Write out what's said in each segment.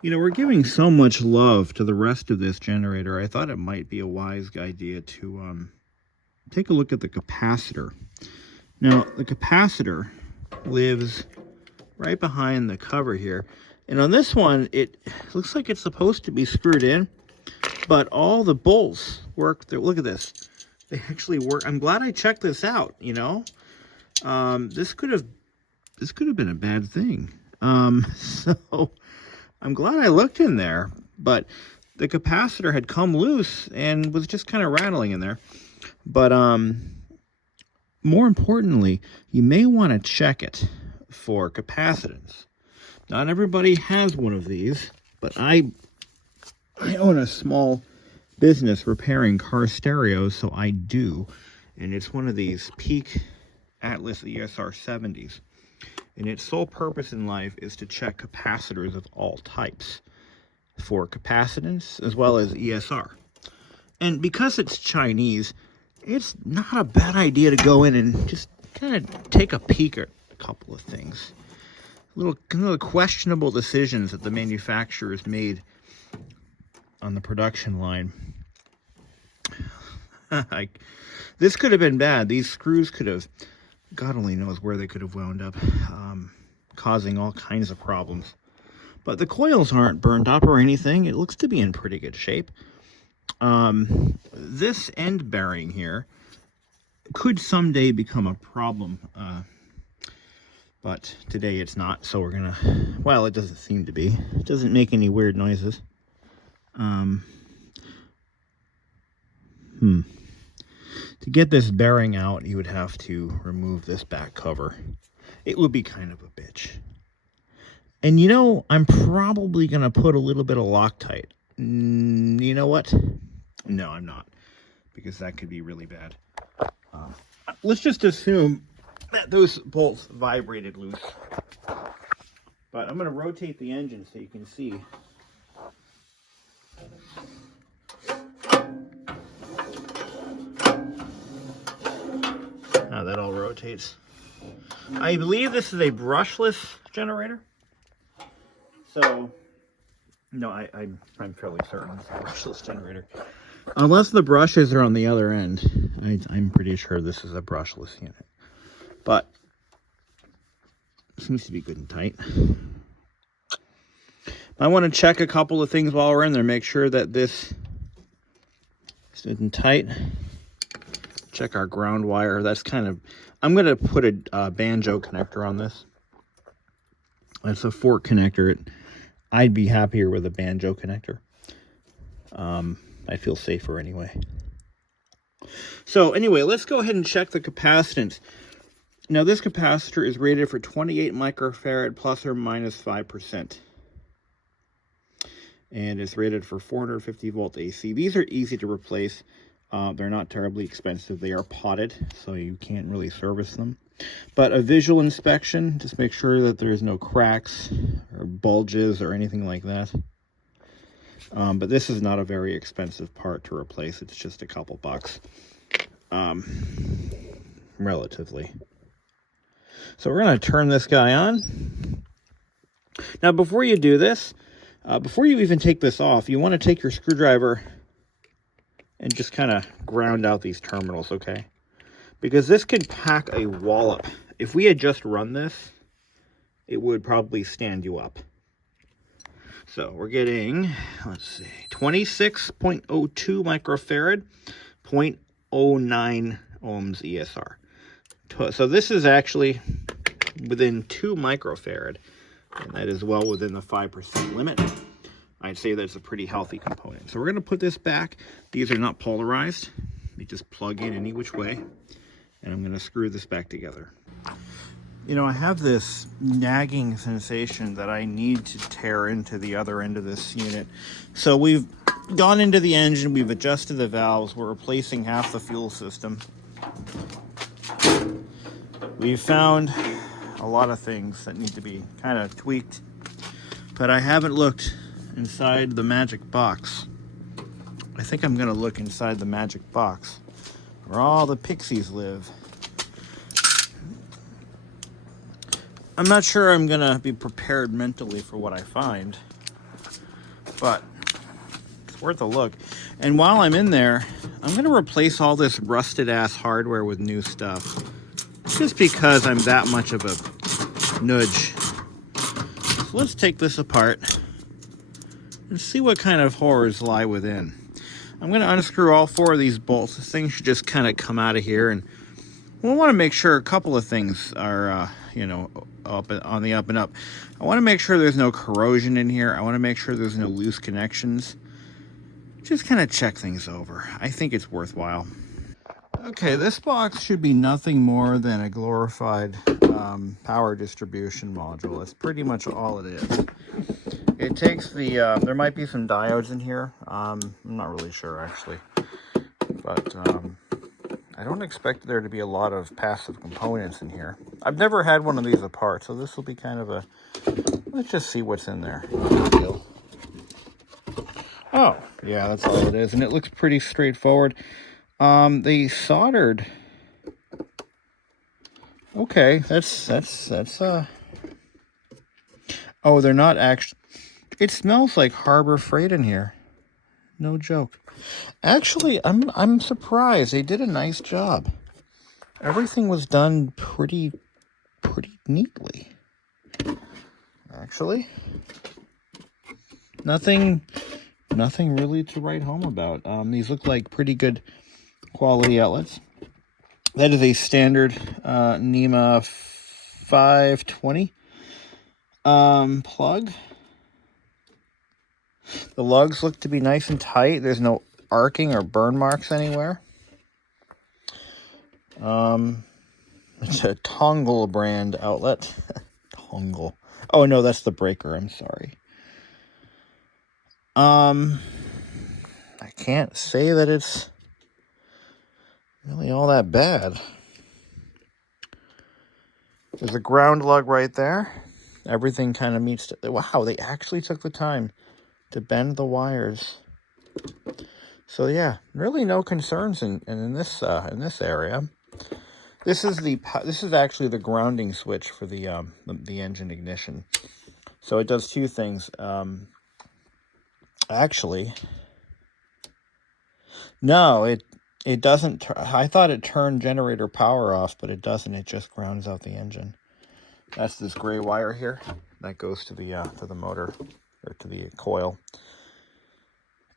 You know, we're giving so much love to the rest of this generator. I thought it might be a wise idea to take a look at the capacitor. Now, the capacitor lives right behind the cover here. And on this one, it looks like it's supposed to be screwed in, but all the bolts work. Look at this. They actually work. I'm glad I checked this out, you know. This could have been a bad thing. So I'm glad I looked in there, but the capacitor had come loose and was just kind of rattling in there. But more importantly, you may want to check it for capacitance. Not everybody has one of these, but I own a small business repairing car stereos, so I do. And it's one of these Peak Atlas ESR 70s. And its sole purpose in life is to check capacitors of all types for capacitance as well as ESR. And because it's Chinese, it's not a bad idea to go in and just kind of take a peek at a couple of things. Little questionable decisions that the manufacturers made on the production line. This could have been bad. These screws could have, God only knows where they could have wound up, causing all kinds of problems. But the coils aren't burned up or anything. It looks to be in pretty good shape. This end bearing here could someday become a problem, but today it's not, so we're gonna, well, it doesn't seem to be. It doesn't make any weird noises. To get this bearing out, you would have to remove this back cover. It would be kind of a bitch. And you know, I'm probably gonna put a little bit of Loctite. You know what? No, I'm not, because that could be really bad. Let's just assume that those bolts vibrated loose. But I'm going to rotate the engine so you can see. Now that all rotates. I believe this is a brushless generator. So, no, I'm fairly certain it's a brushless generator. Unless the brushes are on the other end, I'm pretty sure this is a brushless unit. But it seems to be good and tight. I want to check a couple of things while we're in there. Make sure that this is good and tight. Check our ground wire. That's kind of, I'm going to put a banjo connector on this. That's a fork connector. I'd be happier with a banjo connector. I feel safer anyway. So anyway, let's go ahead and check the capacitance. Now this capacitor is rated for 28 microfarad plus or minus 5%. And it's rated for 450 volt AC. These are easy to replace. They're not terribly expensive. They are potted, so you can't really service them. But a visual inspection, just make sure that there's no cracks or bulges or anything like that. But this is not a very expensive part to replace. It's just a couple bucks, relatively. So we're going to turn this guy on. Now, before you do this, before you even take this off, you want to take your screwdriver and just kind of ground out these terminals, okay? Because this can pack a wallop. If we had just run this, it would probably stand you up. So we're getting, let's see, 26.02 microfarad, 0.09 ohms ESR. So this is actually within 2 microfarad, and that is well within the 5% limit. I'd say that's a pretty healthy component. So we're going to put this back. These are not polarized. They just plug in any which way. And I'm going to screw this back together. You know, I have this nagging sensation that I need to tear into the other end of this unit. So we've gone into the engine, we've adjusted the valves, we're replacing half the fuel system. We've found a lot of things that need to be kind of tweaked, but I haven't looked inside the magic box. I think I'm gonna look inside the magic box where all the pixies live. I'm not sure I'm gonna be prepared mentally for what I find. but it's worth a look. And while I'm in there, I'm going to replace all this rusted ass hardware with new stuff, just because I'm that much of a nudge. So let's take this apart and see what kind of horrors lie within. I'm going to unscrew all 4 of these bolts. This thing should just kind of come out of here, and we'll want to make sure a couple of things are, you know, on the up and up. I want to make sure there's no corrosion in here. I want to make sure there's no loose connections. Just kind of check things over. I think it's worthwhile. Okay, this box should be nothing more than a glorified power distribution module. That's pretty much all it is. It takes the, there might be some diodes in here. I'm not really sure actually, but I don't expect there to be a lot of passive components in here. I've never had one of these apart, so this will be kind of a, let's just see what's in there. Oh, yeah, that's all it is, and it looks pretty straightforward. They soldered. Okay, that's oh, they're not actually. It smells like Harbor Freight in here. No joke. Actually, I'm surprised. They did a nice job. Everything was done pretty neatly. Actually, nothing really to write home about. These look like pretty good quality outlets. That is a standard NEMA 520 plug. The lugs look to be nice and tight. There's no arcing or burn marks anywhere. It's a Tongle brand outlet. Tongle. Oh no, that's the breaker. I'm sorry. I can't say that it's really all that bad. There's a ground lug right there. Everything kind of meets. Wow, they actually took the time to bend the wires. So yeah, really no concerns in this area. This is actually the grounding switch for the engine ignition. So it does 2 things. Actually, no, it doesn't. I thought it turned generator power off, but it doesn't. It just grounds out the engine. That's this gray wire here that goes to the motor, or to the coil,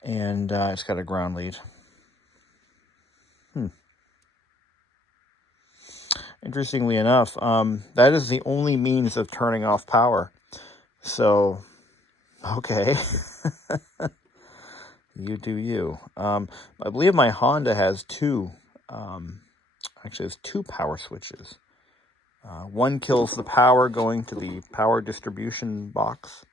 and it's got a ground lead. Interestingly enough, that is the only means of turning off power. So, okay. You do you. I believe my Honda has 2, actually has 2 power switches. One kills the power going to the power distribution box.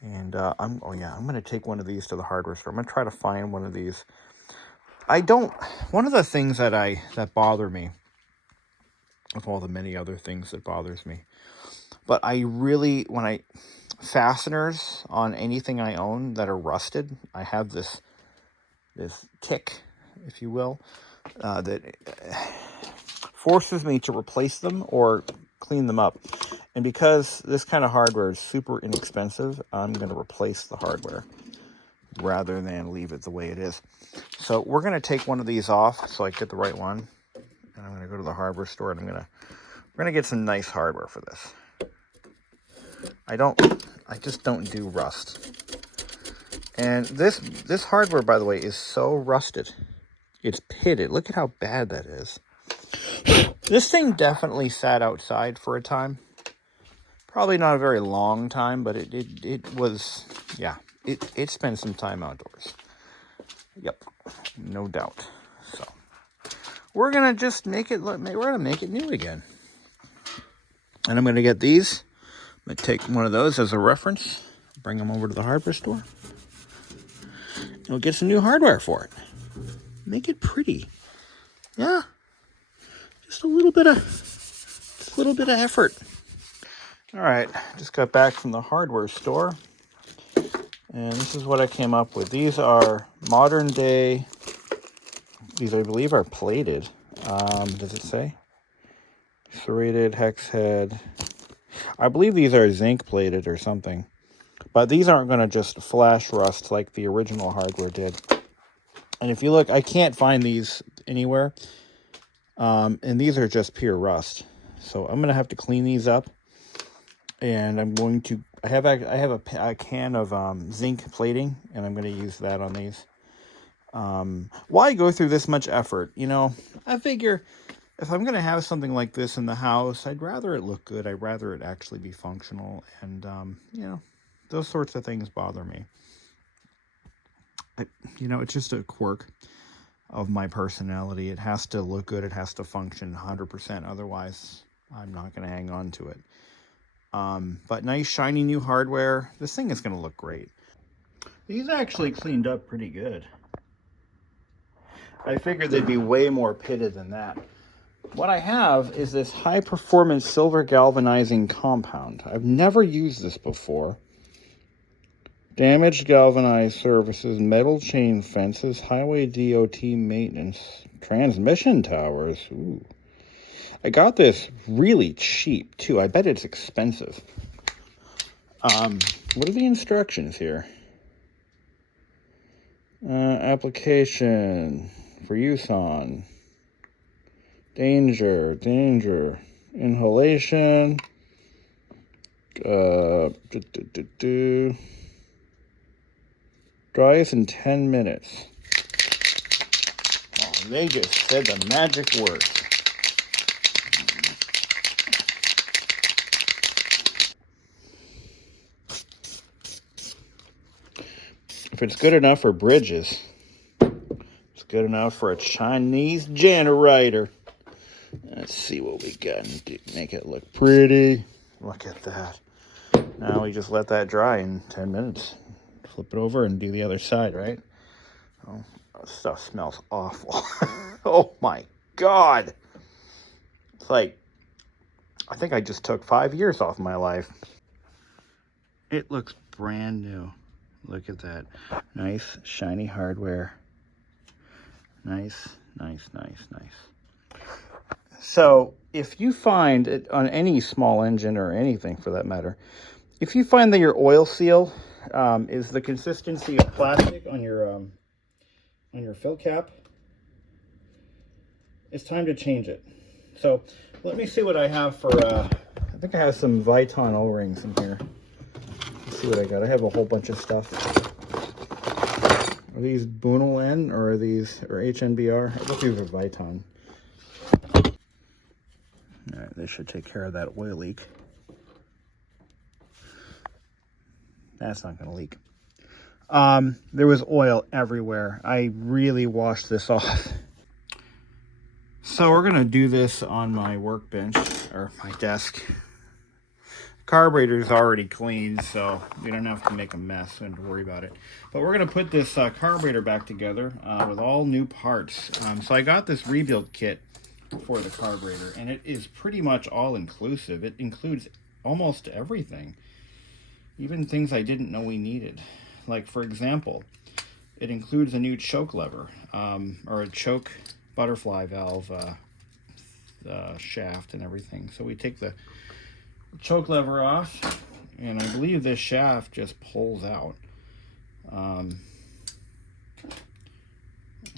And I'm going to take one of these to the hardware store. I'm going to try to find one of these. One of the things that bother me, of all the many other things that bothers me, but fasteners on anything I own that are rusted, I have this tick, if you will, that forces me to replace them or clean them up. And because this kind of hardware is super inexpensive, I'm going to replace the hardware rather than leave it the way it is. So we're going to take one of these off so I get the right one. And I'm going to go to the hardware store and we're going to get some nice hardware for this. I just don't do rust. And this hardware, by the way, is so rusted. It's pitted. Look at how bad that is. This thing definitely sat outside for a time. Probably not a very long time, but it was, yeah, it spent some time outdoors. Yep, no doubt. So we're gonna just make it. We're gonna make it new again. And I'm gonna get these. I'm gonna take one of those as a reference. Bring them over to the hardware store. And we'll get some new hardware for it. Make it pretty. Yeah. Just a little bit of effort. All right, just got back from the hardware store, and this is what I came up with. These are modern day. These, I believe, are plated. Does it say? Serrated hex head. I believe these are zinc plated or something. But these aren't going to just flash rust like the original hardware did. And if you look, I can't find these anywhere. And these are just pure rust. So I'm going to have to clean these up. And I'm going to, I have a can of zinc plating, and I'm going to use that on these. Why go through this much effort? You know, I figure if I'm going to have something like this in the house, I'd rather it look good. I'd rather it actually be functional. And, you know, those sorts of things bother me. You know, it's just a quirk of my personality. It has to look good. It has to function 100%. Otherwise, I'm not going to hang on to it. But nice, shiny new hardware. This thing is going to look great. These actually cleaned up pretty good. I figured they'd be way more pitted than that. What I have is this high-performance silver galvanizing compound. I've never used this before. Damaged galvanized surfaces, metal chain fences, highway DOT maintenance, transmission towers. Ooh. I got this really cheap, too. I bet it's expensive. What are the instructions here? Application for use on. Danger, inhalation. Dries in 10 minutes. Oh, they just said the magic word. If it's good enough for bridges, it's good enough for a Chinese generator. Let's see what we got and make it look pretty. Look at that. Now we just let that dry in 10 minutes. Flip it over and do the other side, right? Oh, this stuff smells awful. Oh my God. It's like, I think I just took 5 years off my life. It looks brand new. Look at that. Nice, shiny hardware. Nice. So, if you find it on any small engine or anything for that matter, if you find that your oil seal is the consistency of plastic on your fill cap, it's time to change it. So, let me see what I have for, I think I have some Viton O-rings in here. See what I got. I have a whole bunch of stuff. Are these Bunal N or are these HNBR? I think these are Viton. Alright, they should take care of that oil leak. That's not going to leak. There was oil everywhere. I really washed this off. So we're going to do this on my workbench, or my desk. Carburetor's already cleaned, so we don't have to make a mess. We don't have to worry about it. But we're going to put this carburetor back together with all new parts. So I got this rebuild kit for the carburetor, and it is pretty much all inclusive. It includes almost everything, even things I didn't know we needed. Like, for example, it includes a new choke lever, or a choke butterfly valve shaft and everything. So we take the choke lever off, and I believe this shaft just pulls out.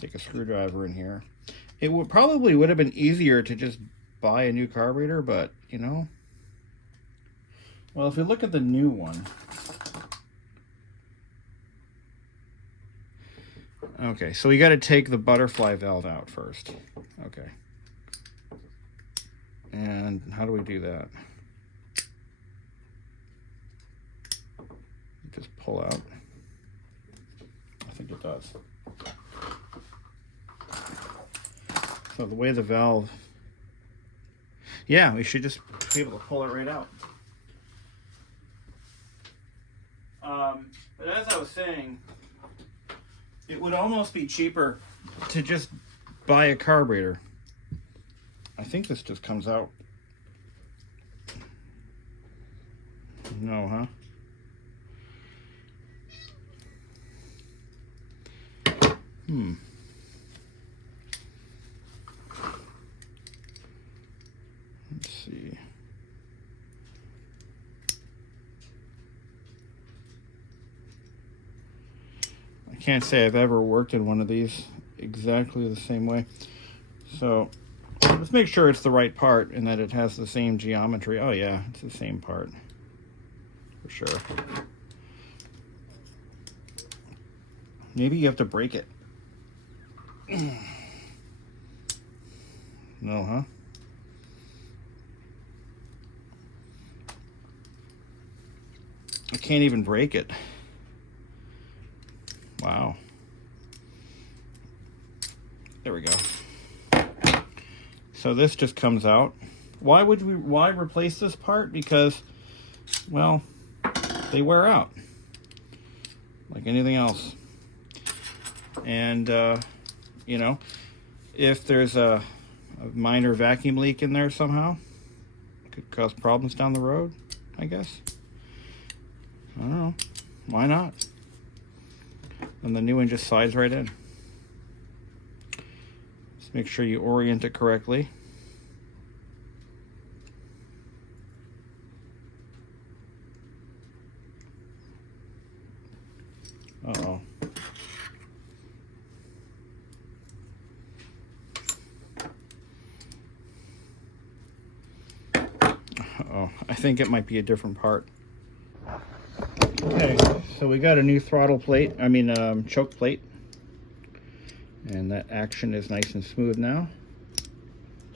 Take a screwdriver in here. It probably would have been easier to just buy a new carburetor, but you know, well, if you look at the new one, okay, so we got to take the butterfly valve out first. Okay, and how do we do that? Just pull out. I think it does. So the way the valve, yeah, we should just be able to pull it right out. But as I was saying, it would almost be cheaper to just buy a carburetor. I think this just comes out. No, huh? Let's see. I can't say I've ever worked in one of these exactly the same way. So let's make sure it's the right part and that it has the same geometry. Oh yeah, it's the same part for sure. Maybe you have to break it. No, huh? I can't even break it. Wow. There we go. So this just comes out. Why replace this part? Because, well, they wear out like anything else. And, you know, if there's a minor vacuum leak in there somehow, it could cause problems down the road, I guess. I don't know. Why not? And the new one just slides right in. Just make sure you orient it correctly. Uh-oh. Uh-oh. I think it might be a different part. Okay, so we got a new throttle plate, choke plate. And that action is nice and smooth now.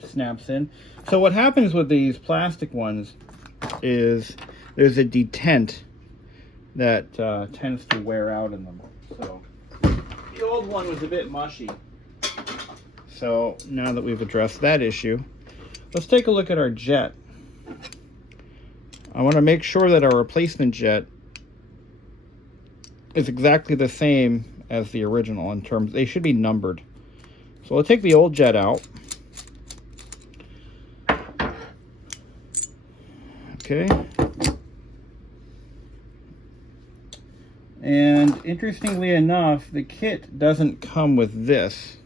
Snaps in. So what happens with these plastic ones is there's a detent that tends to wear out in them. So the old one was a bit mushy. So now that we've addressed that issue, let's take a look at our jet. I want to make sure that our replacement jet is exactly the same as the original in terms, they should be numbered. So we'll take the old jet out. Okay. And interestingly enough, the kit doesn't come with this.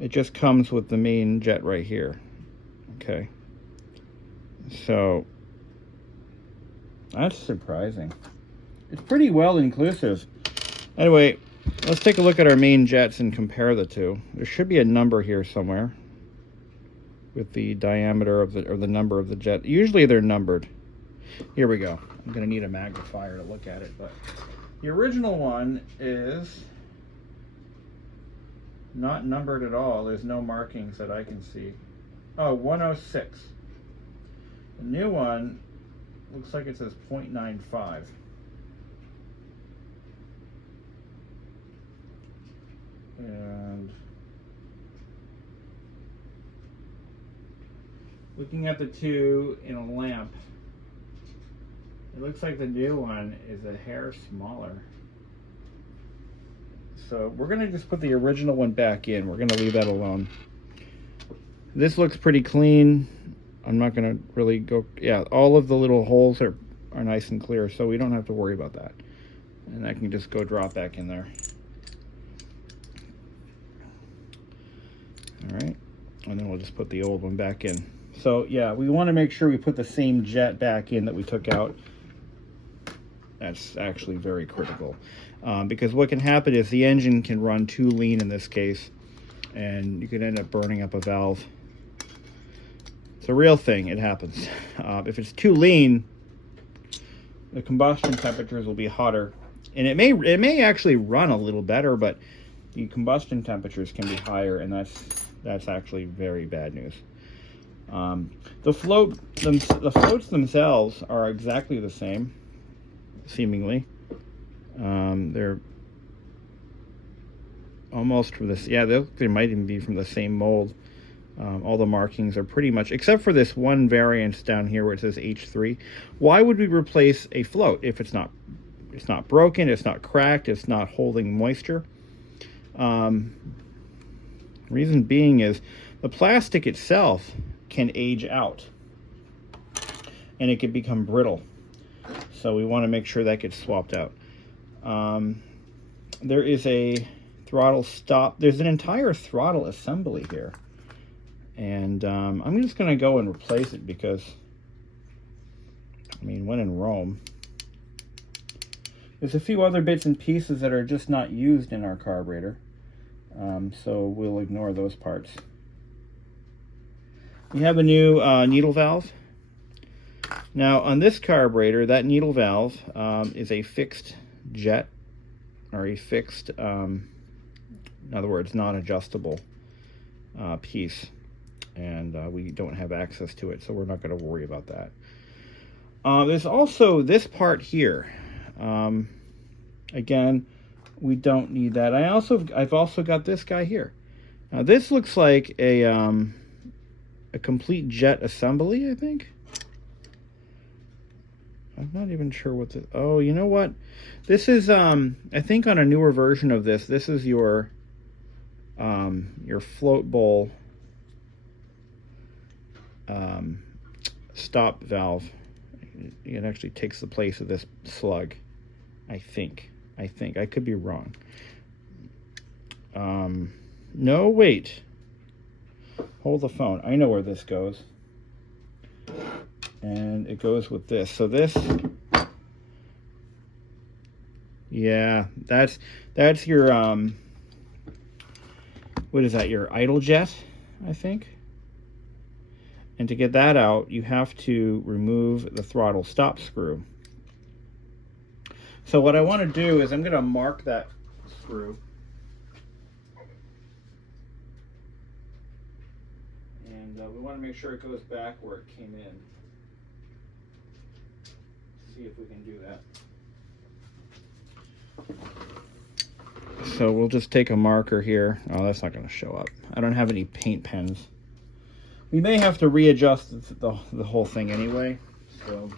It just comes with the main jet right here. Okay. So that's surprising. It's pretty well inclusive. Anyway, let's take a look at our main jets and compare the two. There should be a number here somewhere with the diameter of the number of the jet. Usually they're numbered. Here we go. I'm going to need a magnifier to look at it, but the original one is not numbered at all. There's no markings that I can see. Oh, 106. The new one looks like it says 0.95. And looking at the two in a lamp, it looks like the new one is a hair smaller. So we're going to just put the original one back in. We're going to leave that alone. This looks pretty clean. I'm not going to really go... Yeah, all of the little holes are nice and clear, so we don't have to worry about that. And I can just go drop back in there. All right, and then we'll just put the old one back in. So yeah, we want to make sure we put the same jet back in that we took out. That's actually very critical, because what can happen is the engine can run too lean in this case, and you could end up burning up a valve. It's a real thing, it happens. If it's too lean, the combustion temperatures will be hotter, and it may actually run a little better, but the combustion temperatures can be higher, and that's actually very bad news. The floats themselves are exactly the same, seemingly. They're almost from this. Yeah, they might even be from the same mold. All the markings are pretty much, except for this one variance down here where it says H3. Why would we replace a float if it's not broken, it's not cracked, it's not holding moisture? Reason being is the plastic itself can age out and it can become brittle. So we want to make sure that gets swapped out. There is a throttle stop. There's an entire throttle assembly here. And I'm just going to go and replace it because, I mean, when in Rome. There's a few other bits and pieces that are just not used in our carburetor, so we'll ignore those parts. We have a new needle valve. Now on this carburetor, that needle valve is a fixed jet, or a fixed, in other words, non-adjustable piece, and we don't have access to it, so we're not going to worry about that. There's also this part here. Again, we don't need that. I've also got this guy here. Now this looks like a complete jet assembly, I think. I'm not even sure what this... Oh, you know what? This is, I think on a newer version of this, this is your float bowl stop valve. It actually takes the place of this slug, I think. I could be wrong. No, wait. Hold the phone. I know where this goes. And it goes with this. So this, yeah, that's your what is that? Your idle jet, I think. And to get that out, you have to remove the throttle stop screw. So what I want to do is I'm going to mark that screw. And we want to make sure it goes back where it came in. See if we can do that. So we'll just take a marker here. Oh, that's not going to show up. I don't have any paint pens. We may have to readjust the whole thing anyway. So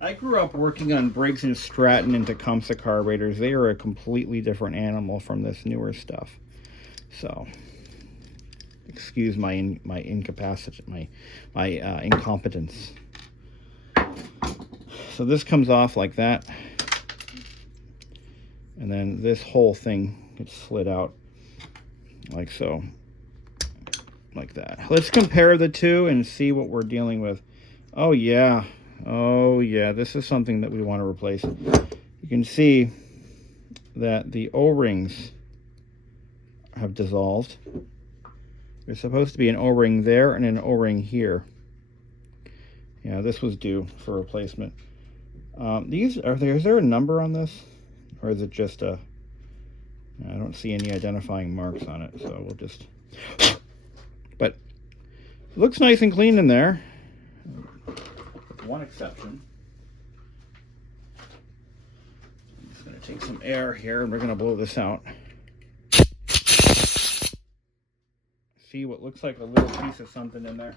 I grew up working on Briggs & Stratton and Tecumseh carburetors. They are a completely different animal from this newer stuff. So excuse my incapacity, my incompetence. So this comes off like that, and then this whole thing gets slid out like so, like that. Let's compare the two and see what we're dealing with. Oh yeah, this is something that we want to replace. You can see that the O-rings have dissolved. There's supposed to be an O-ring there and an O-ring here. Yeah, this was due for replacement. Is there a number on this? Or is it just a... I don't see any identifying marks on it, so we'll just... But it looks nice and clean in there. With one exception. I'm just going to take some air here and we're going to blow this out. See what looks like a little piece of something in there.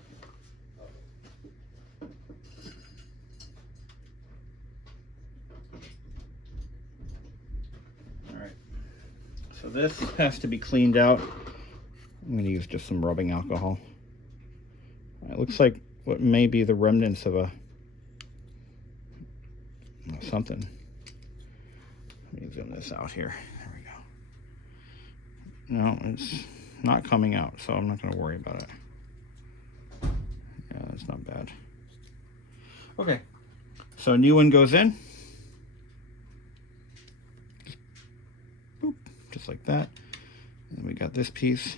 Alright, so this has to be cleaned out. I'm going to use just some rubbing alcohol. It looks like what may be the remnants of something. Let me zoom this out here. There we go. No, it's not coming out, so I'm not going to worry about it. Yeah, that's not bad. Okay, so a new one goes in. Boop, just like that. And we got this piece.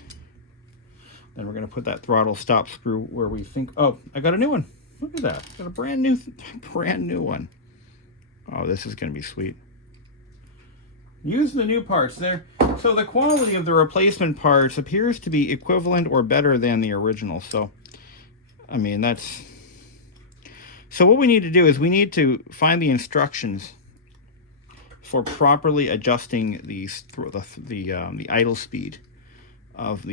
Then we're going to put that throttle stop screw where we think... Oh, I got a new one. Look at that. Got a brand new one. Oh, this is going to be sweet. Use the new parts there. So the quality of the replacement parts appears to be equivalent or better than the original. So, I mean, that's... So what we need to do is we need to find the instructions for properly adjusting the idle speed of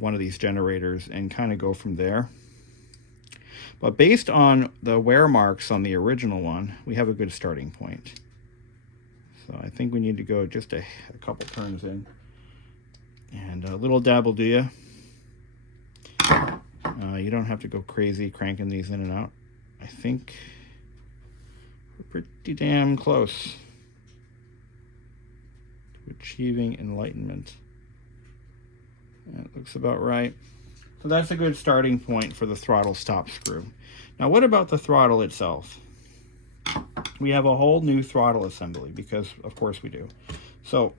one of these generators and kind of go from there. But based on the wear marks on the original one, we have a good starting point. So I think we need to go just a couple turns in. And a little dab will do ya. You don't have to go crazy cranking these in and out. I think we're pretty damn close to achieving enlightenment. That looks about right. So that's a good starting point for the throttle stop screw. Now, what about the throttle itself? We have a whole new throttle assembly because, of course, we do. So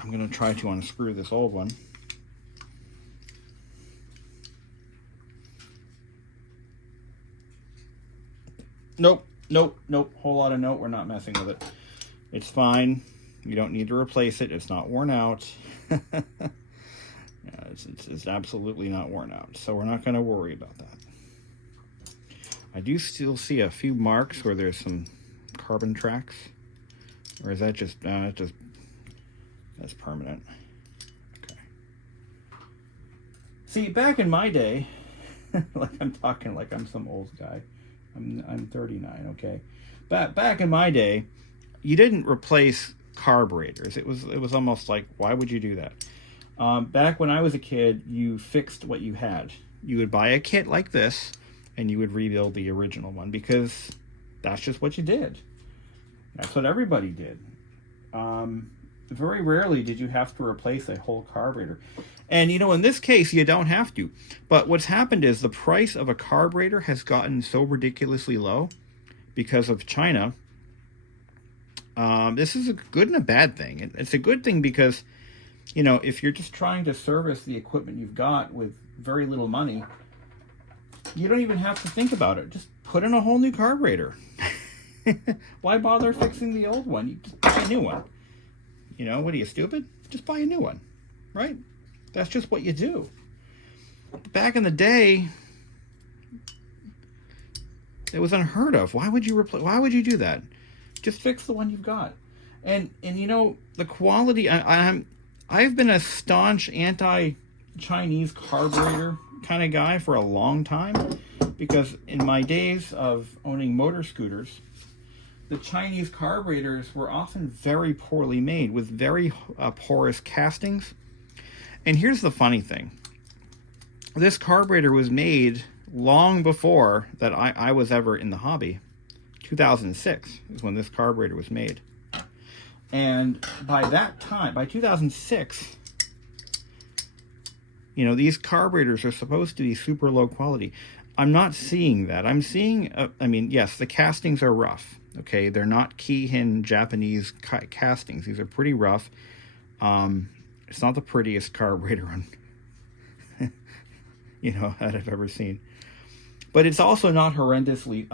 I'm going to try to unscrew this old one. Nope, nope, nope. Whole lot of nope. We're not messing with it. It's fine. You don't need to replace it. It's not worn out. Yeah, it's absolutely not worn out. So we're not going to worry about that. I do still see a few marks where there's some carbon tracks. Or is that just, that's permanent. Okay. See, back in my day, like I'm talking like I'm some old guy. I'm 39, okay? Back in my day, you didn't replace carburetors. It was almost like, why would you do that? Back when I was a kid, you fixed what you had. You would buy a kit like this, and you would rebuild the original one, because that's just what you did. That's what everybody did. Very rarely did you have to replace a whole carburetor. And, you know, in this case, you don't have to. But what's happened is the price of a carburetor has gotten so ridiculously low because of China. This is a good and a bad thing. It's a good thing because, you know, if you're just trying to service the equipment you've got with very little money, you don't even have to think about it. Just put in a whole new carburetor. Why bother fixing the old one? You just buy a new one. You know, what are you, stupid? Just buy a new one, right? That's just what you do. Back in the day, it was unheard of. Why would you do that? Just fix the one you've got. And you know, the quality, I've been a staunch anti-Chinese carburetor kind of guy for a long time, because in my days of owning motor scooters, the Chinese carburetors were often very poorly made with very porous castings. And here's the funny thing. This carburetor was made long before that I was ever in the hobby. 2006 is when this carburetor was made. And by that time, by 2006, you know, these carburetors are supposed to be super low quality. I'm not seeing that. I'm seeing, I mean, yes, the castings are rough. Okay, they're not Keihin Japanese castings. These are pretty rough. It's not the prettiest carburetor you know, that I've ever seen. But it's also not horrendously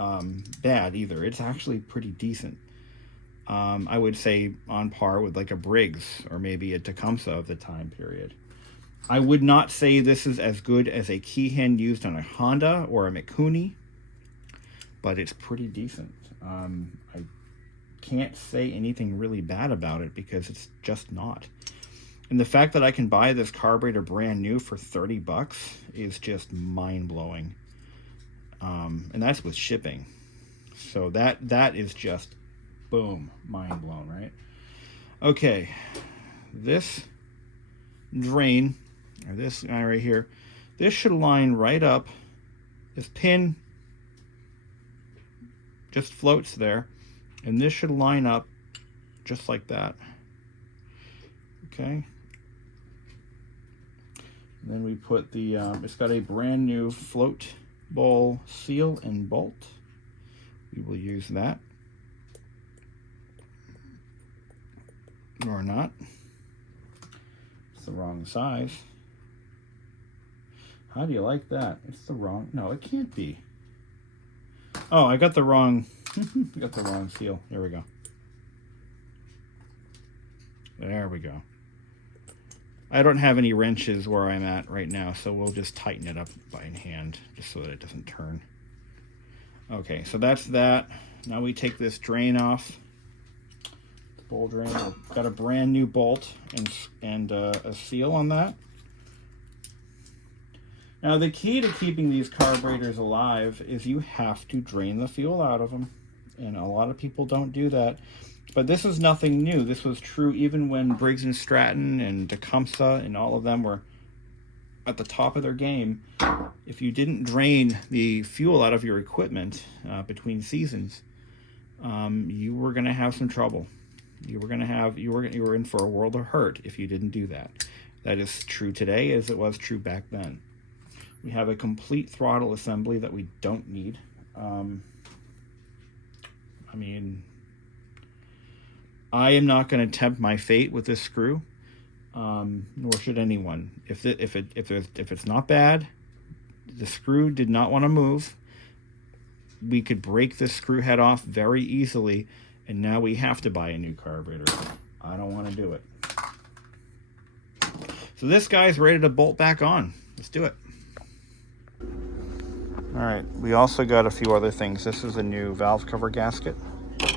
bad either. It's actually pretty decent. I would say on par with like a Briggs or maybe a Tecumseh of the time period. I would not say this is as good as a Keihin used on a Honda or a Mikuni, but it's pretty decent. I can't say anything really bad about it because it's just not. And the fact that I can buy this carburetor brand new for 30 bucks is just mind-blowing. And that's with shipping. So that is just, boom, mind-blown, right? Okay, this drain, or this guy right here, this should line right up. This pin just floats there, and this should line up just like that. Okay. And then we put the, it's got a brand new float bowl seal and bolt. We will use that. Or not. It's the wrong size. How do you like that? It's the wrong, no, it can't be. Oh, I got the wrong, got the wrong seal. There we go. There we go. I don't have any wrenches where I'm at right now, so we'll just tighten it up by hand, just so that it doesn't turn. Okay, so that's that. Now we take this drain off. The bowl drain. I've got a brand new bolt and a seal on that. Now the key to keeping these carburetors alive is you have to drain the fuel out of them. And a lot of people don't do that. But this is nothing new. This was true even when Briggs & Stratton and Tecumseh and all of them were at the top of their game. If you didn't drain the fuel out of your equipment between seasons, you were going to have some trouble. You were in for a world of hurt if you didn't do that. That is true today as it was true back then. We have a complete throttle assembly that we don't need. I mean, I am not going to tempt my fate with this screw, nor should anyone. If it's not bad, the screw did not want to move, we could break this screw head off very easily, and now we have to buy a new carburetor. I don't want to do it. So this guy's ready to bolt back on. Let's do it. All right, we also got a few other things. This is a new valve cover gasket.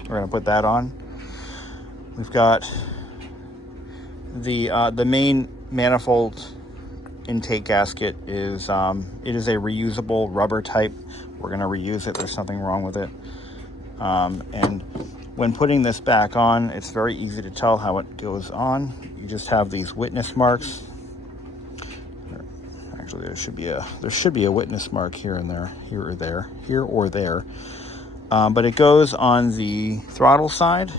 We're gonna put that on. We've got the main manifold intake gasket is it is a reusable rubber type. We're gonna reuse it. There's nothing wrong with it. And when putting this back on, it's very easy to tell how it goes on. You just have these witness marks. Actually, there should be a witness mark here and there, here or there. But it goes on the throttle side,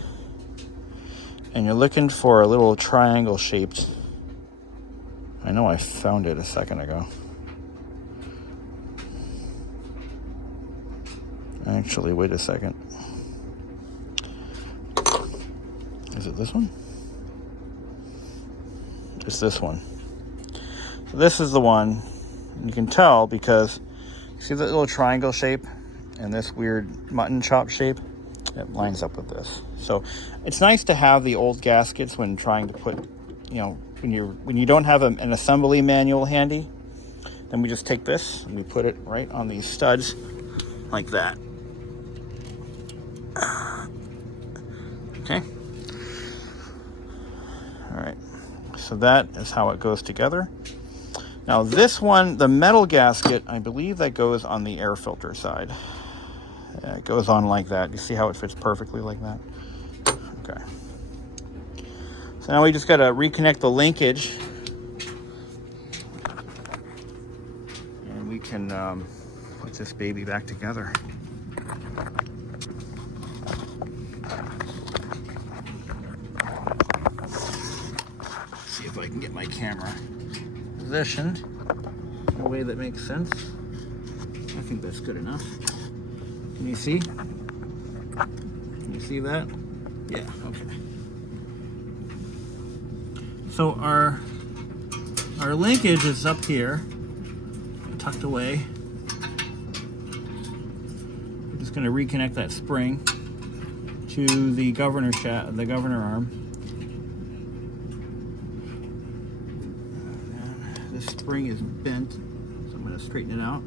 and you're looking for a little triangle shaped. I know I found it a second ago. Actually, wait a second. Is it this one? It's this one. So this is the one. You can tell because you see that little triangle shape and this weird mutton chop shape? It lines up with this. So it's nice to have the old gaskets when trying to put, when you don't have an assembly manual handy. Then we just take this and we put it right on these studs like that. Okay. All right. So that is how it goes together. Now this one, the metal gasket, I believe that goes on the air filter side. Yeah, it goes on like that. You see how it fits perfectly like that? Okay. So now we just got to reconnect the linkage. And we can put this baby back together. See if I can get my camera positioned in a way that makes sense. I think that's good enough. Can you see? Can you see that? Yeah, okay. So our linkage is up here, tucked away. We're just going to reconnect that spring to the governor shaft, the governor arm. And this spring is bent, so I'm going to straighten it out.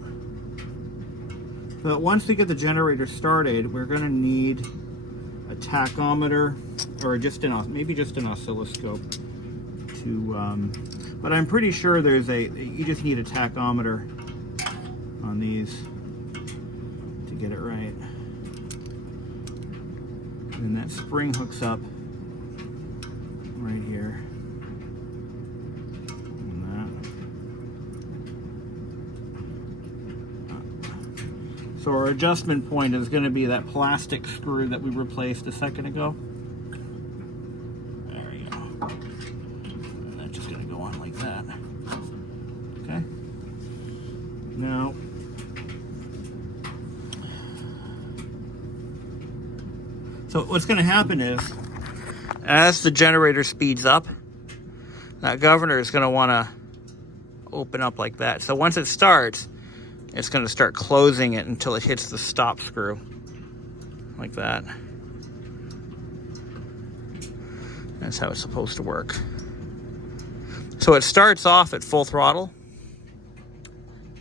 But once we get the generator started, we're going to need a tachometer, or maybe just an oscilloscope. But I'm pretty sure you just need a tachometer on these to get it right. And that spring hooks up right here. So our adjustment point is going to be that plastic screw that we replaced a second ago. There we go. And that's just going to go on like that. Okay. Now, so what's going to happen is, as the generator speeds up, that governor is going to want to open up like that. So once it starts, it's going to start closing it until it hits the stop screw, like that. That's how it's supposed to work. So it starts off at full throttle,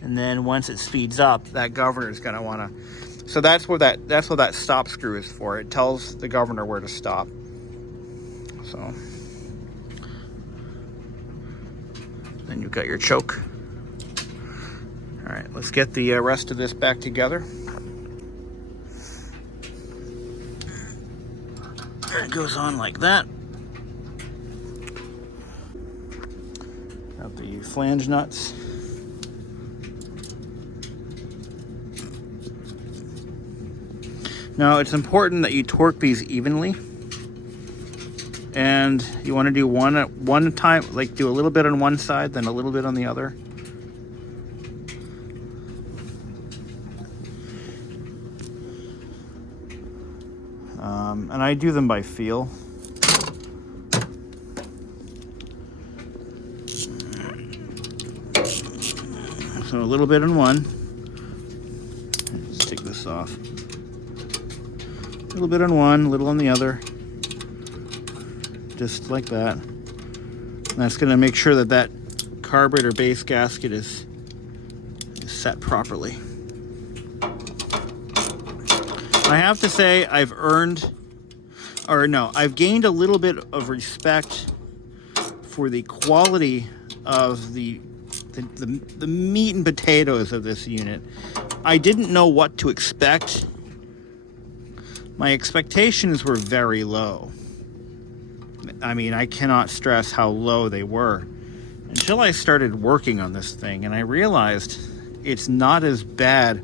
and then once it speeds up, that governor is going to want to. So that's what that stop screw is for. It tells the governor where to stop. So then you've got your choke. All right, let's get the rest of this back together. There it goes on like that. Got the flange nuts. Now it's important that you torque these evenly. And you want to do one at one time, like do a little bit on one side, then a little bit on the other. And I do them by feel. So a little bit in one. Let's take this off. A little bit on one, a little on the other. Just like that. And that's going to make sure that that carburetor base gasket is set properly. I have to say I've gained a little bit of respect for the quality of the meat and potatoes of this unit. I didn't know what to expect. My expectations were very low. I mean, I cannot stress how low they were until I started working on this thing, and I realized it's not as bad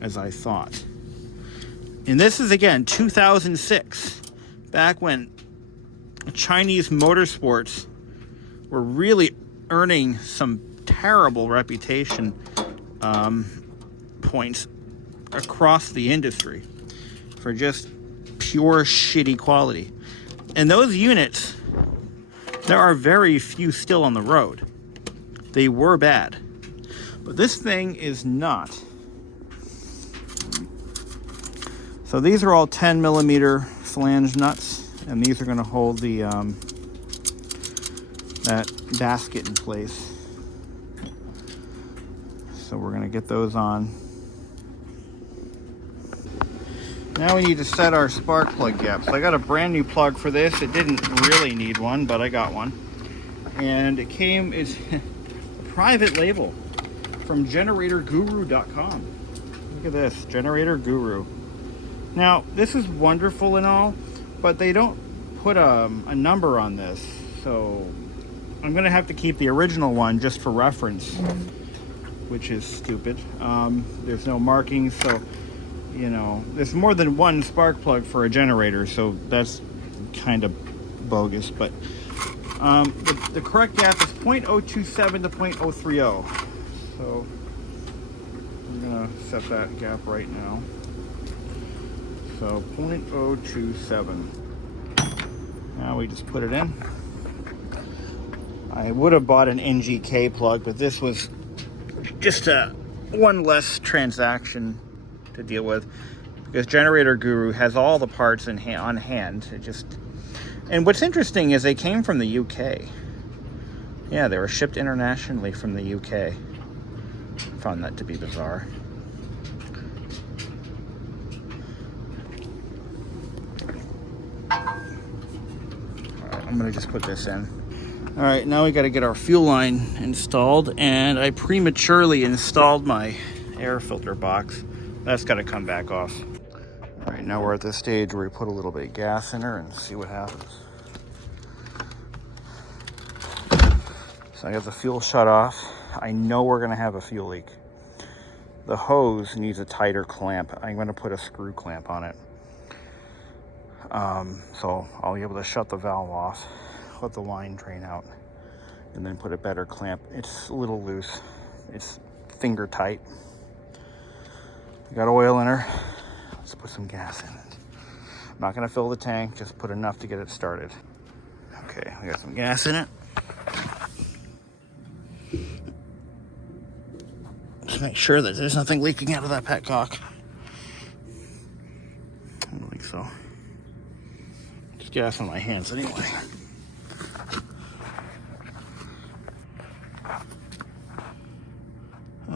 as I thought. And this is, again, 2006, back when Chinese motorsports were really earning some terrible reputation points across the industry for just pure shitty quality. And those units, there are very few still on the road. They were bad. But this thing is not. So these are all 10 millimeter flange nuts, and these are going to hold the that basket in place. So we're going to get those on. Now we need to set our spark plug gap. So I got a brand new plug for this. It didn't really need one, but I got one. And it's a private label from GeneratorGuru.com. Look at this, Generator Guru. Now, this is wonderful and all, but they don't put a number on this. So I'm gonna have to keep the original one just for reference, which is stupid. There's no markings, so you know, there's more than one spark plug for a generator, so that's kind of bogus. But the correct gap is 0.027 to 0.030. So I'm gonna set that gap right now. So 0.027. Now we just put it in. I would have bought an NGK plug, but this was just one less transaction to deal with, because Generator Guru has all the parts on hand. And what's interesting is they came from the UK. Yeah, they were shipped internationally from the UK. Found that to be bizarre. Alright, I'm gonna just put this in. Alright, now we gotta get our fuel line installed, and I prematurely installed my air filter box. That's got to come back off. All right, now we're at this stage where we put a little bit of gas in her and see what happens. So I got the fuel shut off. I know we're going to have a fuel leak. The hose needs a tighter clamp. I'm going to put a screw clamp on it. So I'll be able to shut the valve off, let the line drain out, and then put a better clamp. It's a little loose. It's finger tight. We got oil in her. Let's put some gas in it. I'm not gonna fill the tank, just put enough to get it started. Okay, we got some gas in it. Just make sure that there's nothing leaking out of that petcock. I don't think so. Just gas on my hands anyway.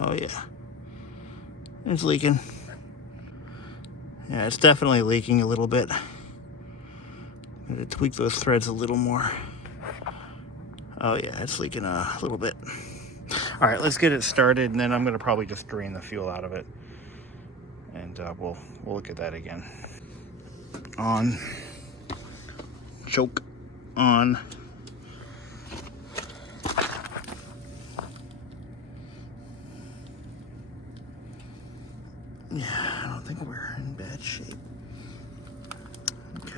Oh yeah. It's leaking. Yeah, it's definitely leaking a little bit. I'm gonna tweak those threads a little more. Oh yeah, it's leaking a little bit. All right, let's get it started, and then I'm gonna probably just drain the fuel out of it, and we'll look at that again. On. Choke. On. Yeah, I don't think we're in bad shape. Okay.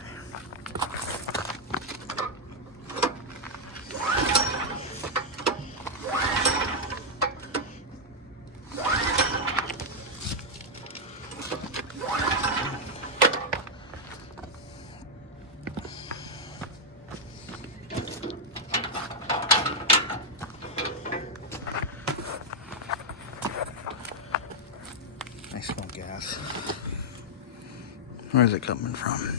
Where's it coming from?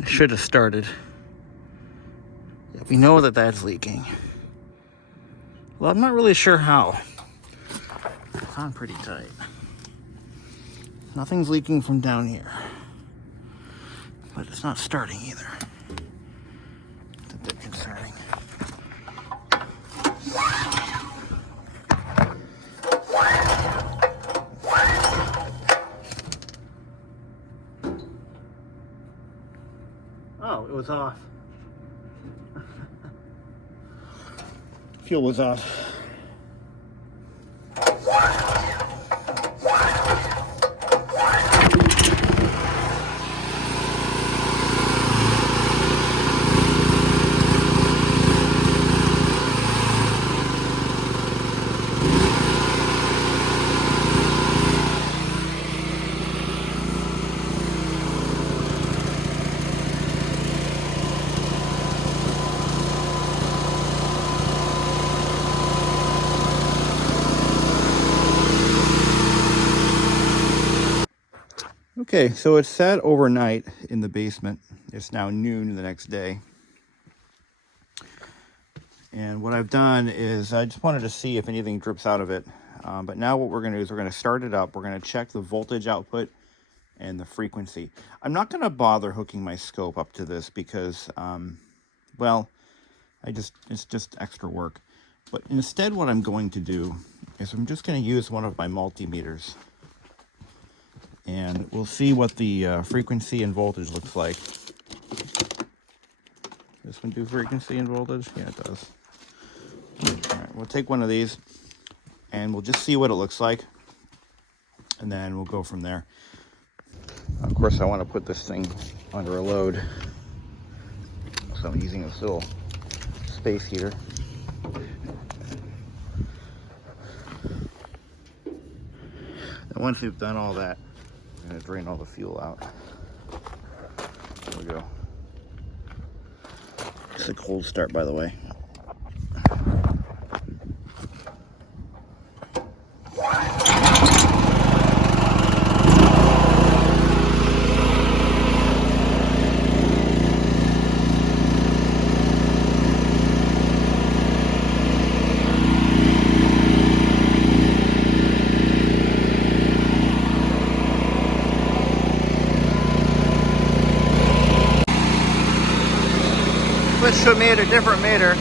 I should have started. Yeah, we know that that's leaking. Well, I'm not really sure how. It's on pretty tight. Nothing's leaking from down here. But it's not starting either. It's a bit concerning. Oh, it was off. Fuel was off. Okay, so it's sat overnight in the basement. It's now noon the next day. And what I've done is I just wanted to see if anything drips out of it. But now what we're going to do is we're going to start it up. We're going to check the voltage output and the frequency. I'm not going to bother hooking my scope up to this because, well, it's just extra work. But instead what I'm going to do is I'm just going to use one of my multimeters. And we'll see what the frequency and voltage looks like. This one do frequency and voltage? Yeah, it does. All right, we'll take one of these and we'll just see what it looks like. And then we'll go from there. Of course, I want to put this thing under a load. So I'm using this little space heater. And once we've done all that, I'm going to drain all the fuel out. There we go. It's a cold start, by the way. Switch to a meter, different meter.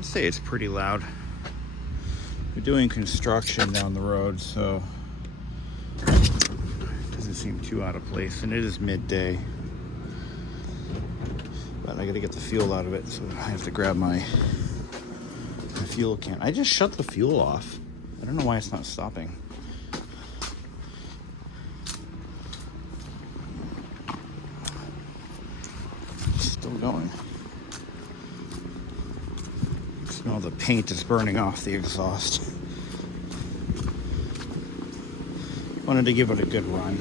I'd say it's pretty loud. We're doing construction down the road, so it doesn't seem too out of place, and it is midday. But I gotta get the fuel out of it, so I have to grab my fuel can. I just shut the fuel off. I don't know why it's not stopping. It's still going. Smell the paint is burning off the exhaust. Wanted to give it a good run.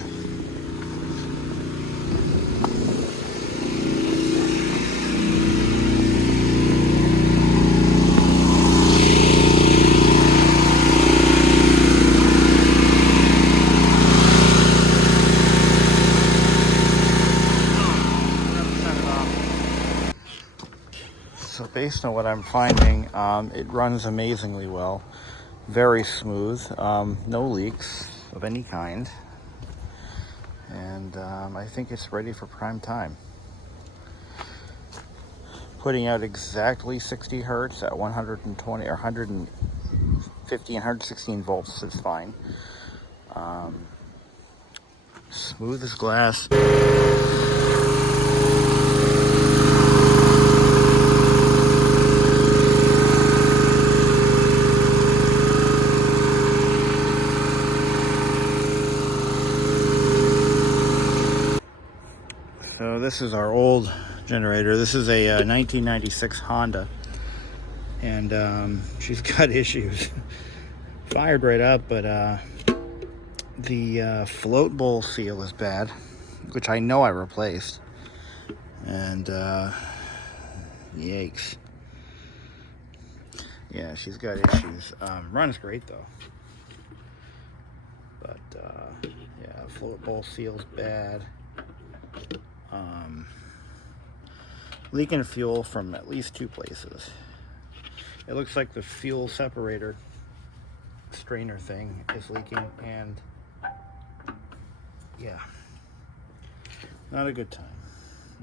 So based on what I'm finding, it runs amazingly well. Very smooth, no leaks of any kind. And I think it's ready for prime time. Putting out exactly 60 hertz at 120 or 150 and 116 volts is fine. Smooth as glass. So this is our old generator. This is a 1996 Honda, and she's got issues. Fired right up, but the float bowl seal is bad, which I know I replaced, and yikes. Yeah, she's got issues. Runs great though, but yeah, float bowl seal's bad. Leaking fuel from at least 2 places. It looks like the fuel separator strainer thing is leaking, and yeah, not a good time.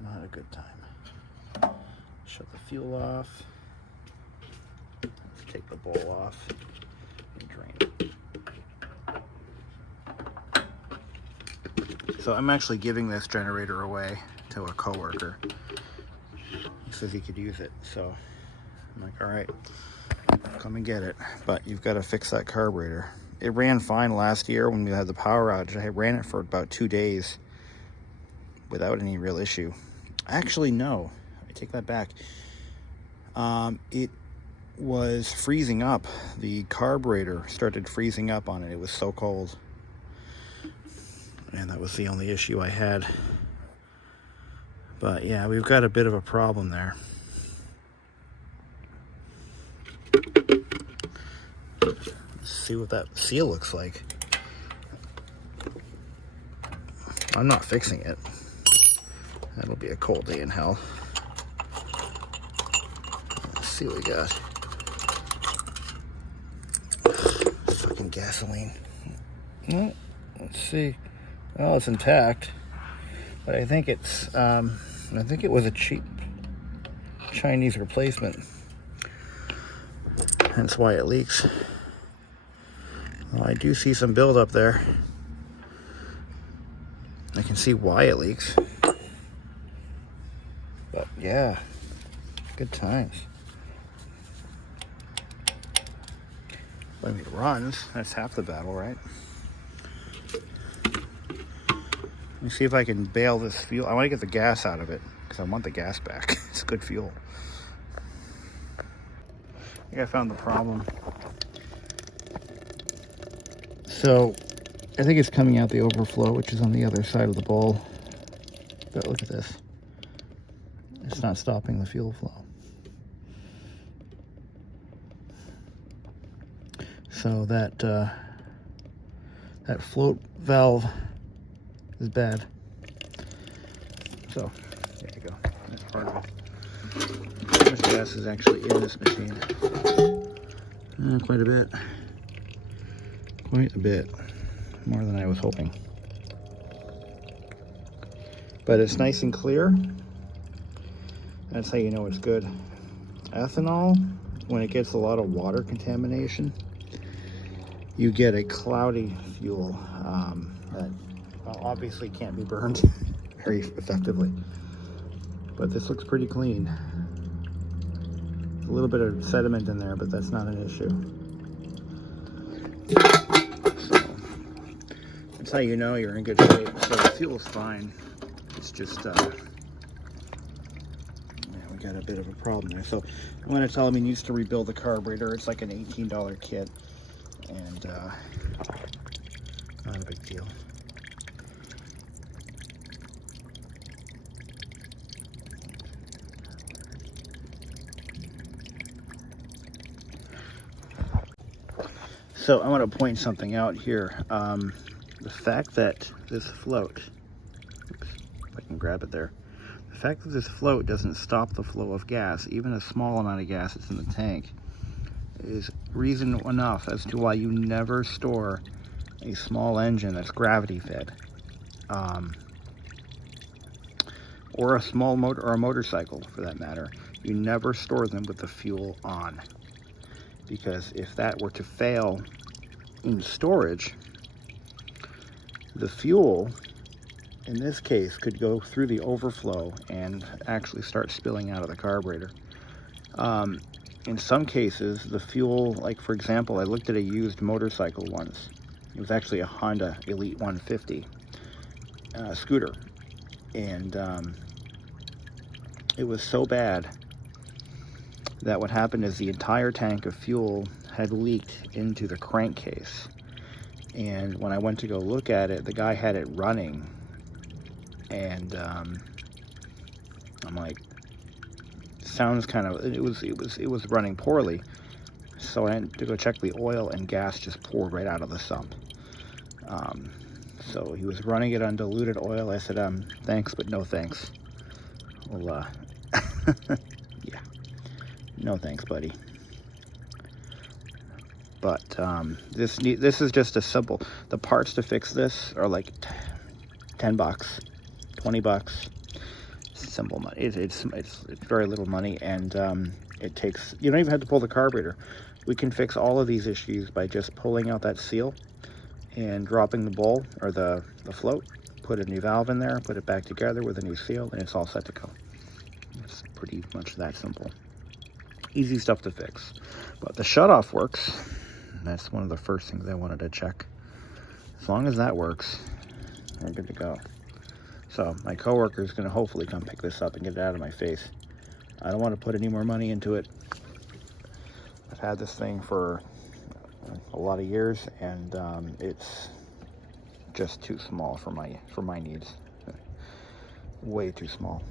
Not a good time. Shut the fuel off. Let's take the bowl off and drain it. So I'm actually giving this generator away to a coworker. He says he could use it, so I'm like, all right, come and get it. But you've got to fix that carburetor. It ran fine last year when we had the power outage. I ran it for about 2 days without any real issue. Actually, no, I take that back. It was freezing up. The carburetor started freezing up on it. It was so cold. And that was the only issue I had. But yeah, we've got a bit of a problem there. Let's see what that seal looks like. I'm not fixing it. That'll be a cold day in hell. Let's see what we got. Fucking gasoline. Oh, let's see. Oh, it's intact. But I think it's, I think it was a cheap Chinese replacement. That's why it leaks. Well, I do see some buildup there. I can see why it leaks. But yeah, good times. I mean, it runs. That's half the battle, right? Let me see if I can bail this fuel. I want to get the gas out of it because I want the gas back. It's good fuel. I think I found the problem. So I think it's coming out the overflow, which is on the other side of the bowl. But look at this. It's not stopping the fuel flow. So that that float valve is bad. So there you go. That's part of it. How much gas is actually in this machine? Quite a bit. Quite a bit. More than I was hoping. But it's nice and clear. That's how you know it's good. Ethanol, when it gets a lot of water contamination, you get a cloudy fuel that obviously can't be burned very effectively. But this looks pretty clean. A little bit of sediment in there, but that's not an issue. So that's how you know you're in good shape. So the fuel's fine. It's just we got a bit of a problem there. So I'm going to tell him he needs to rebuild the carburetor. It's like an $18 kit, and not a big deal. So I want to point something out here. The fact that this float, oops, if I can grab it there, the fact that this float doesn't stop the flow of gas, even a small amount of gas that's in the tank, is reason enough as to why you never store a small engine that's gravity fed, or a small motor, or a motorcycle for that matter. You never store them with the fuel on, because if that were to fail in storage, the fuel in this case could go through the overflow and actually start spilling out of the carburetor. In some cases, the fuel, like for example, I looked at a used motorcycle once. It was actually a Honda Elite 150 scooter, and it was so bad that what happened is the entire tank of fuel had leaked into the crankcase. And when I went to go look at it, the guy had it running, and I'm like, sounds kind of, it was running poorly. So I had to go check the oil, and gas just poured right out of the sump. So he was running it on diluted oil. I said, thanks, but no thanks. Well, yeah, no thanks, buddy. But this is just a simple, the parts to fix this are like 10 bucks, 20 bucks. Simple money. It's very little money, and it takes, you don't even have to pull the carburetor. We can fix all of these issues by just pulling out that seal and dropping the bowl or the float, put a new valve in there, put it back together with a new seal, and it's all set to go. It's pretty much that simple. Easy stuff to fix. But the shutoff works. That's one of the first things I wanted to check. As long as that works, we're good to go. So my coworker is going to hopefully come pick this up and get it out of my face. I don't want to put any more money into it. I've had this thing for a lot of years, and it's just too small for my needs. Way too small.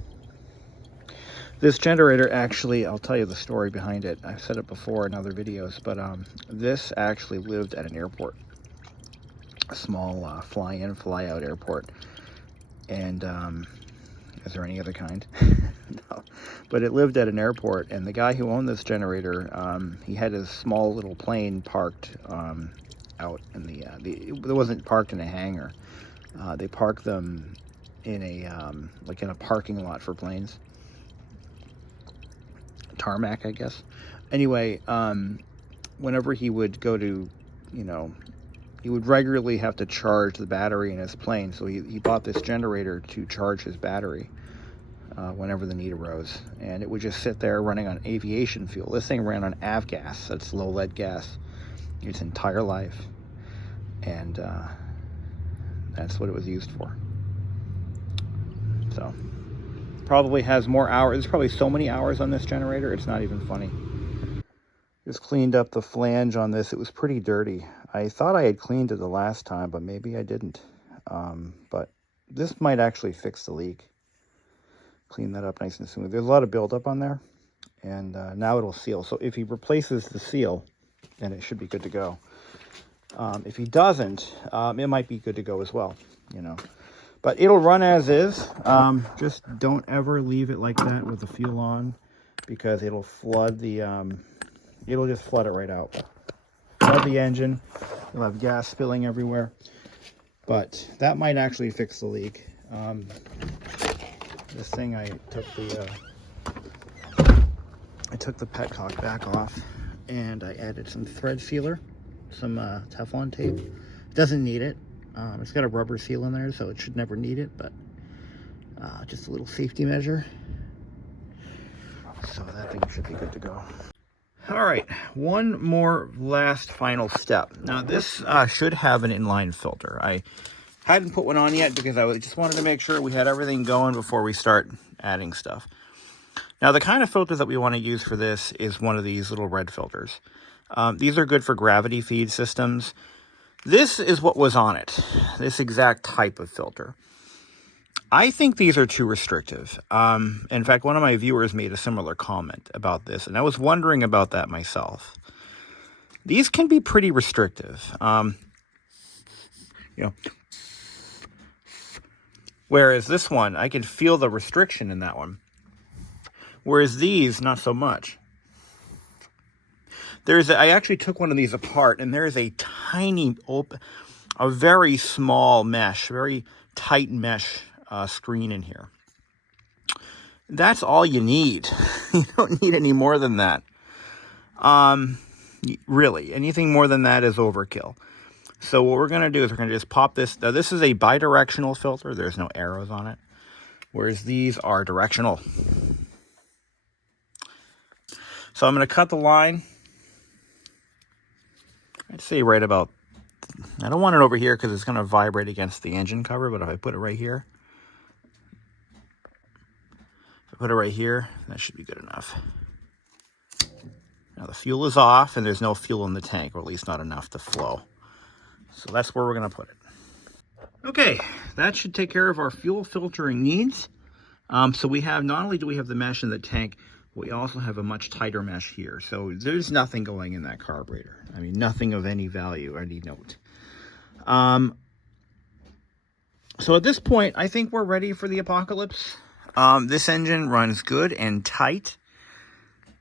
This generator actually, I'll tell you the story behind it. I've said it before in other videos, but this actually lived at an airport, a small fly-in, fly-out airport. And is there any other kind? No. But it lived at an airport, and the guy who owned this generator, he had his small little plane parked out in it wasn't parked in a hangar. They parked them in a like in a parking lot for planes. Tarmac, I guess. Anyway, whenever he would go to, he would regularly have to charge the battery in his plane, so he bought this generator to charge his battery whenever the need arose. And it would just sit there running on aviation fuel. This thing ran on avgas, that's low lead gas, its entire life. And that's what it was used for. So, probably has more hours. There's probably so many hours on this generator, it's not even funny. Just cleaned up the flange on this. It was pretty dirty. I thought I had cleaned it the last time, but maybe I didn't. But this might actually fix the leak. Clean that up nice and smooth. There's a lot of buildup on there, and now it'll seal. So if he replaces the seal, then it should be good to go. If he doesn't, it might be good to go as well, But it'll run as is. Just don't ever leave it like that with the fuel on, because it'll flood the... it'll just flood it right out. Flood the engine. You'll have gas spilling everywhere. But that might actually fix the leak. This thing, I took the petcock back off, and I added some thread sealer, some Teflon tape. It doesn't need it. It's got a rubber seal in there, so it should never need it, but just a little safety measure. So that thing should be good to go. All right, one more last final step. Now this should have an inline filter. I hadn't put one on yet because I just wanted to make sure we had everything going before we start adding stuff. Now the kind of filter that we want to use for this is one of these little red filters. These are good for gravity feed systems. This is what was on it, this exact type of filter. I think these are too restrictive. In fact, one of my viewers made a similar comment about this, and I was wondering about that myself. These can be pretty restrictive. You know, whereas this one, I can feel the restriction in that one. Whereas these, not so much. I actually took one of these apart, and there's a tiny, a very small mesh, very tight mesh screen in here. That's all you need. You don't need any more than that. Really, anything more than that is overkill. So what we're going to do is we're going to just pop this. Now, this is a bidirectional filter. There's no arrows on it, whereas these are directional. So I'm going to cut the line. I'd say right about, I don't want it over here because it's going to vibrate against the engine cover, but if I put it right here, that should be good enough. Now the fuel is off and there's no fuel in the tank, or at least not enough to flow. So that's where we're going to put it. Okay, that should take care of our fuel filtering needs. So we have, not only do we have the mesh in the tank, we also have a much tighter mesh here. So there's nothing going in that carburetor. I mean, nothing of any value, any note. So at this point, I think we're ready for the apocalypse. This engine runs good and tight.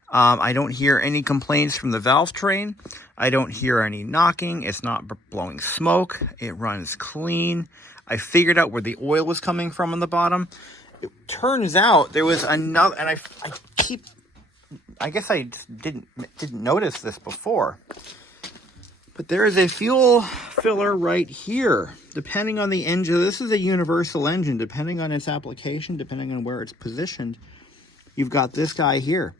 I don't hear any complaints from the valve train. I don't hear any knocking. It's not blowing smoke. It runs clean. I figured out where the oil was coming from on the bottom. It turns out there was another, and I guess I didn't notice this before, but there is a fuel filler right here. Depending on the engine, this is a universal engine. Depending on its application, depending on where it's positioned, you've got this guy here.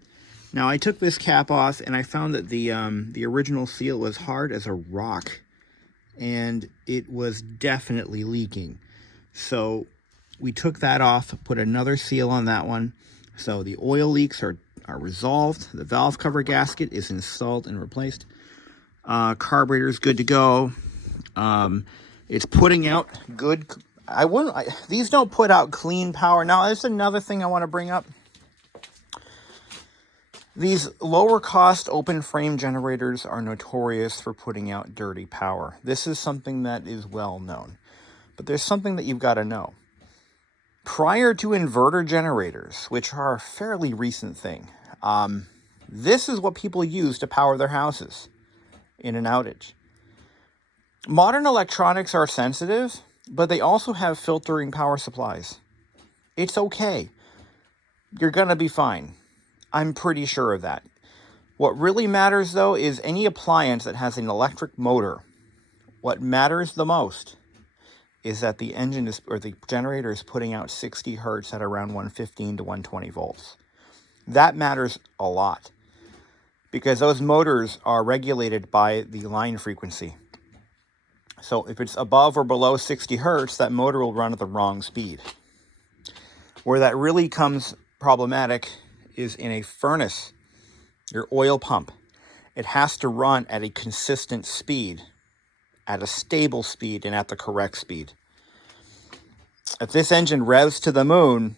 Now, I took this cap off, and I found that the original seal was hard as a rock, and it was definitely leaking. So we took that off, put another seal on that one. So the oil leaks are resolved. The valve cover gasket is installed and replaced. Carburetor is good to go. It's putting out good. These don't put out clean power. Now, there's another thing I want to bring up. These lower cost open frame generators are notorious for putting out dirty power. This is something that is well known. But there's something that you've got to know. Prior to inverter generators, which are a fairly recent thing, this is what people use to power their houses in an outage. Modern electronics are sensitive, but they also have filtering power supplies. It's okay. You're going to be fine. I'm pretty sure of that. What really matters, though, is any appliance that has an electric motor. What matters the most is that the engine or the generator is putting out 60 hertz at around 115 to 120 volts. That matters a lot because those motors are regulated by the line frequency. So if it's above or below 60 hertz, that motor will run at the wrong speed. Where that really comes problematic is in a furnace, your oil pump. It has to run at a consistent speed, at a stable speed, and at the correct speed. If this engine revs to the moon,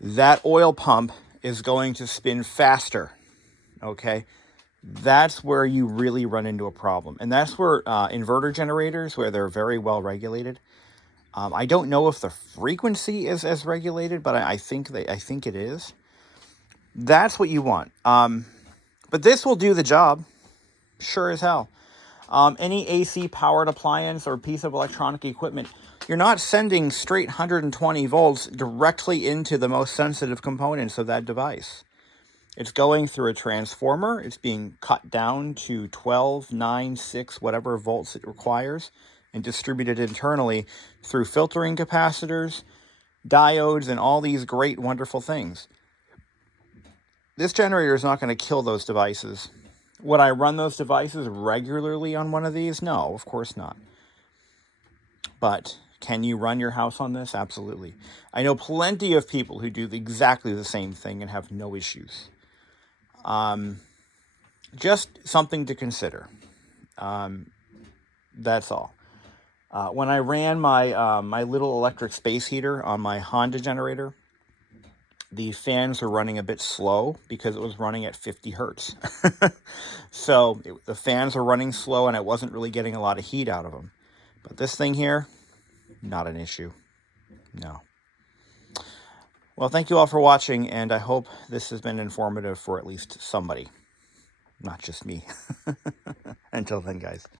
that oil pump is going to spin faster, okay? That's where you really run into a problem. And that's where inverter generators, where they're very well regulated. I don't know if the frequency is as regulated, but I think it is. That's what you want. But this will do the job, sure as hell. Any AC powered appliance or piece of electronic equipment, you're not sending straight 120 volts directly into the most sensitive components of that device. It's going through a transformer. It's being cut down to 12, 9, 6, whatever volts it requires, and distributed internally through filtering capacitors, diodes, and all these great, wonderful things. This generator is not going to kill those devices. Would I run those devices regularly on one of these? No, of course not. But can you run your house on this? Absolutely. I know plenty of people who do exactly the same thing and have no issues. Just something to consider. That's all. When I ran my my little electric space heater on my Honda generator, the fans are running a bit slow because it was running at 50 hertz. So the fans are running slow and I wasn't really getting a lot of heat out of them. But this thing here, not an issue. No. Well, thank you all for watching, and I hope this has been informative for at least somebody. Not just me. Until then, guys.